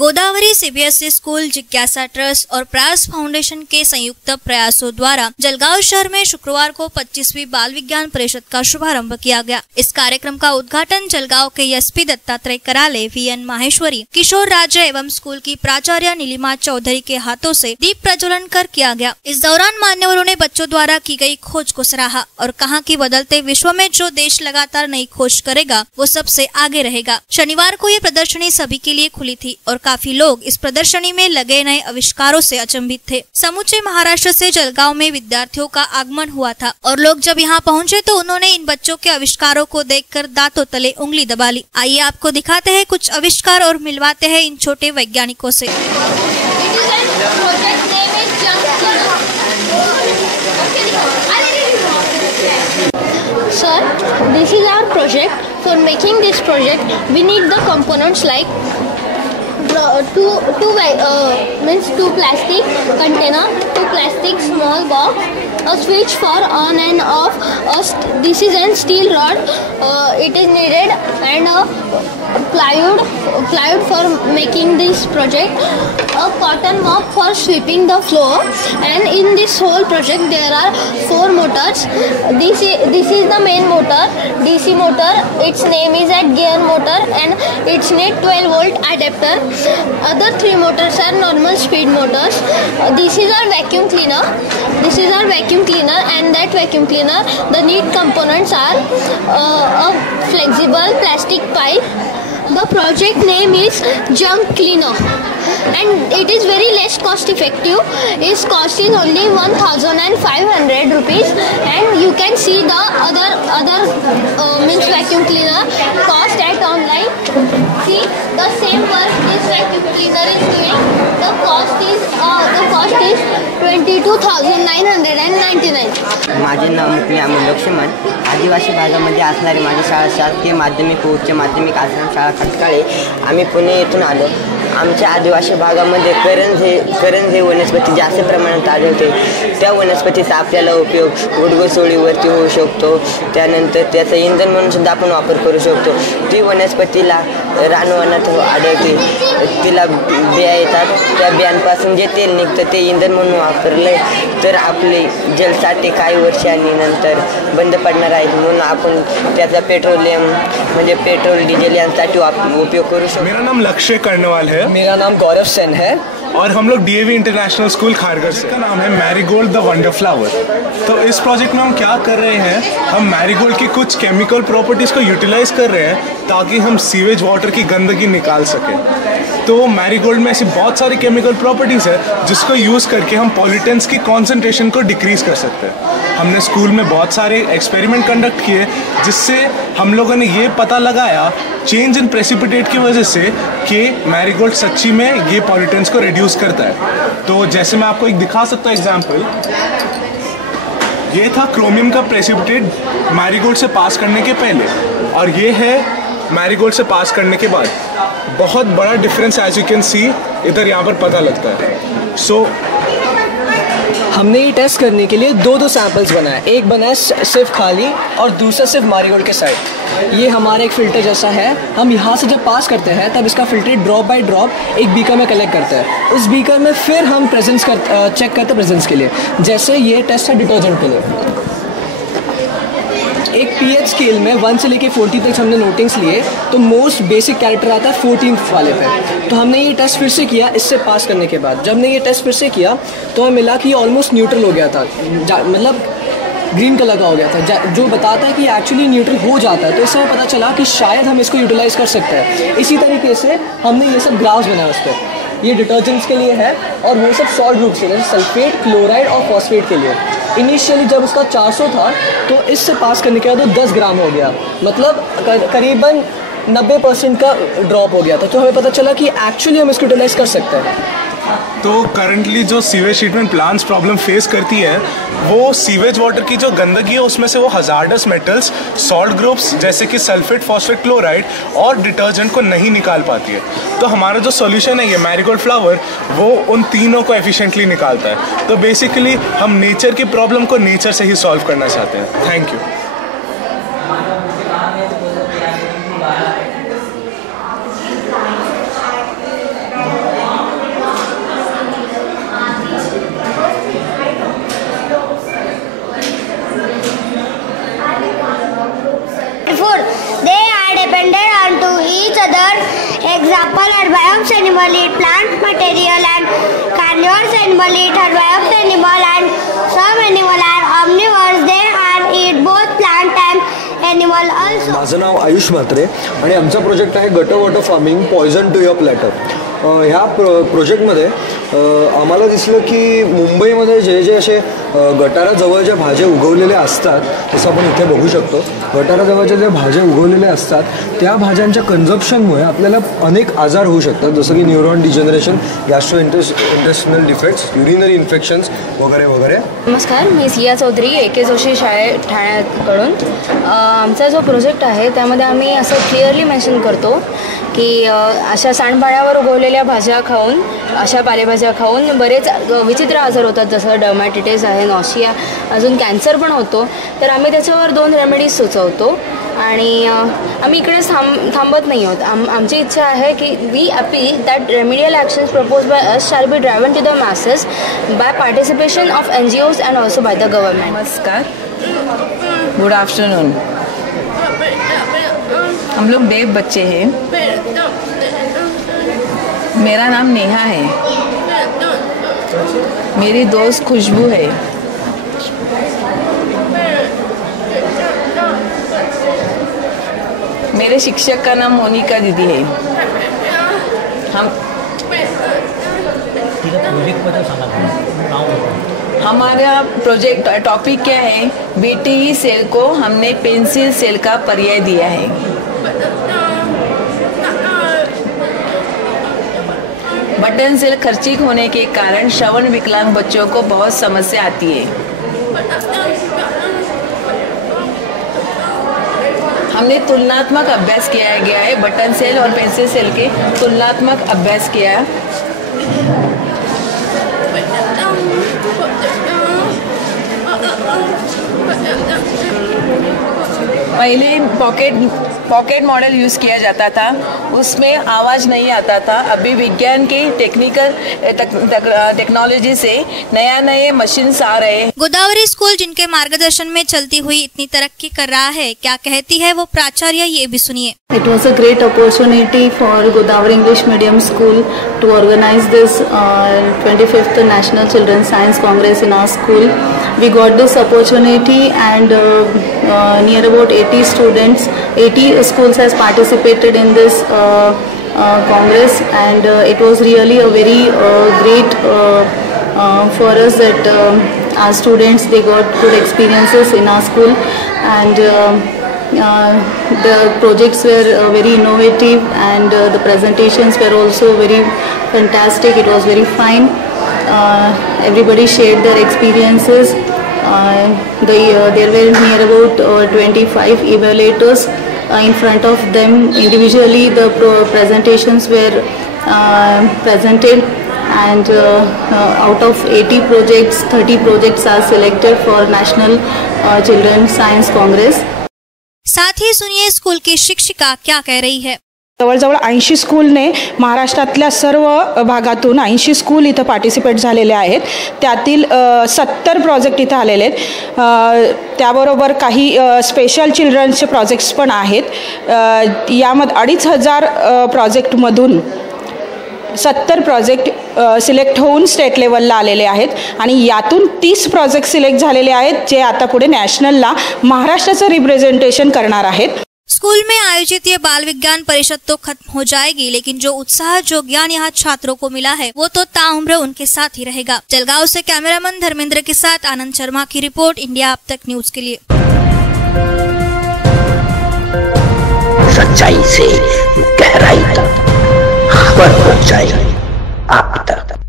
Godavari CBSE school, जिज्ञासा trust और प्रयास फाउंडेशन के संयुक्त प्रयासों द्वारा जलगांव शहर में शुक्रवार को 25वीं बाल विज्ञान परिषद का शुभारंभ किया गया। इस कार्यक्रम का उद्घाटन जलगांव के एसपी दत्तात्रेय कराले, वीएन माहेश्वरी, किशोर राज्य एवं स्कूल की प्राचार्य नीलिमा चौधरी के हाथों से दीप प्रज्वलन कर किया गया। इस दौरान मान्यवरों ने बच्चों द्वारा की गई खोज को सराहा और कहा कि बदलते विश्व में जो देश लगातार नई खोज करेगा वो सबसे आगे रहेगा। शनिवार को ये प्रदर्शनी सभी के लिए खुली थी और काफी लोग इस प्रदर्शनी में लगे नए आविष्कारों से अचंभित थे। समूचे महाराष्ट्र से जलगांव में विद्यार्थियों का आगमन हुआ था और लोग जब यहाँ पहुँचे तो उन्होंने इन बच्चों के आविष्कारों को देखकर दांतों तले उंगली दबा ली। आइए आपको दिखाते हैं कुछ आविष्कार और मिलवाते हैं इन छोटे वैज्ञानिकों से। Sir, this is our project. For making this project, we need the components like two plastic container, two plastic small box, a switch for on and off. This is a steel rod. It is needed, and plywood for making this project. A cotton mop for sweeping the floor. And in this whole project there are 4 motors. This is the main motor, DC motor. Its name is a gear motor and its need 12-volt adapter. Other 3 motors are normal speed motors. This is our vacuum cleaner. And that vacuum cleaner, the need components are a flexible plastic pipe. The project name is Junk Cleaner, and it is very less cost effective. Its cost is only 1,500 rupees, and you can see the other vacuum cleaner cost at online. See the same work this vacuum cleaner is doing. The cost is 22,999. माझे नाव मुक्मी लक्ष्मण. आदिवासी भागामध्ये असणारी माझी शाळा शासकीय माध्यमिक व उच्च माध्यमिक आश्रम शाळा खटकाळे. आम्ही पुणे येथून आलो. आमच्या आदिवासी भागामध्ये करंजे वनस्पती जास्त प्रमाणात आढळते. त्या वनस्पतीचा आपल्याला उपयोग उडगोसोळीवरती होऊ शकतो. त्यानंतर त्याचा इंधन म्हणून सुद्धा आपण वापर करू शकतो. ती वनस्पतीला रानवनात आढळते. तिला बिया येतात. त्या बियांपासून जे तेल निघतं ते इंधन म्हणून वापरले तर आपले जलसाठे काही वर्षांनी नंतर बंद पडणार आहेत. म्हणून आपण त्याचा पेट्रोलियम म्हणजे पेट्रोल डीजल यांसाठी उपयोग करू शकतो. मेरा नाम लक्ष्य कर्णवाल है. मेरा नाम गौरव सेन है और हम लोग डीएवी इंटरनेशनल स्कूल खारघर से. का नाम है मैरीगोल्ड द वंडर फ्लावर. तो इस प्रोजेक्ट में हम क्या कर रहे हैं, हम मैरीगोल्ड की कुछ केमिकल प्रॉपर्टीज़ को यूटिलाइज कर रहे हैं ताकि हम सीवेज वाटर की गंदगी निकाल सकें. तो मैरीगोल्ड में ऐसी बहुत सारी केमिकल प्रॉपर्टीज़ है जिसको यूज़ करके हम पॉल्यूटेंट्स की कॉन्सेंट्रेशन को डिक्रीज़ कर सकते हैं. हमने स्कूल में बहुत सारे एक्सपेरिमेंट कंडक्ट किए जिससे हम लोगों ने ये पता लगाया चेंज इन प्रेसिपिटेट की वजह से कि मैरीगोल्ड सच्ची में ये पॉल्यूटेंट्स को रिड्यूस करता है. तो जैसे मैं आपको एक दिखा सकता हूँ एग्जाम्पल. ये था क्रोमियम का प्रेसिपिटेट मैरीगोल्ड से पास करने के पहले और ये है मैरीगोल्ड से पास करने के बाद. बहुत बड़ा difference as you can see इधर यहाँ पर पता लगता है. सो हमने ये टेस्ट करने के लिए दो सैंपल्स बनाए. एक बनाया सिर्फ खाली और दूसरा सिर्फ मैरीगोल्ड के साइड. ये हमारा एक फ़िल्टर जैसा है. हम यहाँ से जब पास करते हैं तब इसका फ़िल्टर ड्रॉप बाय ड्रॉप एक बीकर में कलेक्ट करता है. उस बीकर में फिर हम चेक करते हैं प्रेजेंस के लिए. जैसे ये टेस्ट है डिटर्जेंट के लिए. एक पीएच स्केल में 1 से लेके 40 तक हमने नोटिंग्स लिए. तो मोस्ट बेसिक कैरेक्टर आता है 14th वाले पे. तो हमने ये टेस्ट फिर से किया इससे पास करने के बाद. जब हमने ये टेस्ट फिर से किया तो हमें मिला कि ये ऑलमोस्ट न्यूट्रल हो गया था. मतलब ग्रीन कलर का हो गया था, जो बताता है कि एक्चुअली न्यूट्रल हो जाता है. तो इससे हमें पता चला कि शायद हम इसको यूटिलाइज़ कर सकते हैं. इसी तरीके से हमने ये सब ग्राफ्स बनाया उस पर. ये डिटर्जेंट्स के लिए है और वो सब सॉल्ट ग्रुप्स के लिए, सल्फेट, क्लोराइड और फॉस्फेट के लिए. इनिशियली जब उसका 400 था तो इससे पास करने के बाद वो 10 ग्राम हो गया. मतलब करीबन 90% का ड्रॉप हो गया था. तो हमें पता चला कि एक्चुअली हम इसको यूटिलाइज़ कर सकते हैं. तो करंटली जो sewage treatment plants problem face करती है वो सीवेज वाटर की जो गंदगी है उसमें से वो हजार्डस मेटल्स, सॉल्ट ग्रुप्स जैसे कि सल्फेट, फॉस्फेट, क्लोराइड और डिटर्जेंट को नहीं निकाल पाती है. तो हमारा जो सॉल्यूशन है ये मैरीगोल्ड फ्लावर वो उन तीनों को एफिशिएंटली निकालता है. तो बेसिकली हम नेचर की प्रॉब्लम को नेचर से ही सॉल्व करना चाहते हैं. Thank you. animal eat herbivores animal and some animal are omnivores. They are eat both plant and animal also. माझं नाव आयुष म्हात्रे आणि आमचा प्रोजेक्ट आहे gutter water farming poison to your platter. ह्या प्रोजेक्टमध्ये आम्हाला दिसलं की मुंबईमध्ये जे असे गटाराजवळ भाज्या उगवलेल्या असतात, जसं आपण इथे बघू शकतो, गटाराजवळच्या ज्या भाज्या उगवलेल्या असतात त्या भाज्यांच्या कन्झप्शनमुळे आपल्याला अनेक आजार होऊ शकतात, जसं की neuron degeneration, gastrointestinal defects, urinary infections वगैरे वगैरे. नमस्कार, मी सिया चौधरी AK जोशी शाळेत ठाण्याकडून. आमचा जो प्रोजेक्ट आहे त्यामध्ये आम्ही असं क्लिअरली मेन्शन करतो की अशा सांडपाण्यावर उगवलेल्या भाज्या खाऊन, अशा पालेभाज्या खाऊन बरेच विचित्र आजार होतात, जसं डर्मॅटिटिस आहे, नॉशिया, अजून कॅन्सर पण होतो. तर आम्ही त्याच्यावर 2 रेमेडीज सुचवतो आणि आम्ही इकडेच थांबत नाही आहोत. आमची इच्छा आहे की we appeal that remedial actions propose by us shall be driven to the masses by participation of NGOs and also by the government. नमस्कार, गुड आफ्टरनून. हम लोग देव बच्चे हैं. मेरा नाम नेहा है. मेरी दोस्त खुशबू है. मेरे शिक्षक का नाम मोनिका दीदी है. हमारा प्रोजेक्ट टॉपिक क्या है? BTE सेल को हमने पेंसिल सेल का पर्याय दिया है. बटन सेल खर्चिक होने के कारण श्रवण विकलांग बच्चों को बहुत समस्या आती है. हमने तुलनात्मक अभ्यास किया गया है. बटन सेल और पेंसिल सेल के तुलनात्मक अभ्यास किया. पहले पॉकेट मॉडल यूज़ किया जाता था, उसमें आवाज़ नहीं आता था. अभी विज्ञान की टेक्नोलॉजी से नए मशीन्स आ रहे हैं. गोदावरी स्कूल जिनके मार्गदर्शन में चलती हुई इतनी तरक्की कर रहा है, क्या कहती है वो प्राचार्य, ये भी सुनिए. It was a great opportunity for Godavari English Medium School to organize this 25th National Children's Science Congress in our school. We got this opportunity and near about 80 students, 80 schools has participated in this Congress, and it was really a very great for us that our students, they got good experiences in our school, and the projects were very innovative, and the presentations were also very fantastic. It was very fine. Everybody shared their experiences. There were near about 25 evaluators in front of them. Individually the presentations were presented, and out of 80 projects, 30 projects are selected for National Children's Science Congress. साथ ही सुनिए school की शिक्षिका क्या कह रही है. जवळजवळ 80 स्कूलने महाराष्ट्रातल्या सर्व भागातून 80 स्कूल इथं पार्टिसिपेट झालेले आहेत. त्यातील 70 प्रोजेक्ट इथं आलेले आहेत. त्याबरोबर काही स्पेशल चिल्ड्रन्सचे प्रोजेक्ट्स पण आहेत. यामध्ये 2500 प्रोजेक्टमधून 70 प्रोजेक्ट सिलेक्ट होऊन स्टेट लेवलला आलेले आहेत, आणि यातून 30 प्रोजेक्ट सिलेक्ट झालेले आहेत जे आता पुढे नॅशनलला महाराष्ट्राचं रिप्रेझेंटेशन करणार आहेत. स्कूल में आयोजित ये बाल विज्ञान परिषद तो खत्म हो जाएगी, लेकिन जो उत्साह, जो ज्ञान यहाँ छात्रों को मिला है वो तो ताउम्र उनके साथ ही रहेगा. जलगांव से कैमरामैन धर्मेंद्र के साथ आनंद शर्मा की रिपोर्ट, इंडिया अब तक न्यूज के लिए. सच्चाई से गहराई तक खबर पहुंचाई आप तक.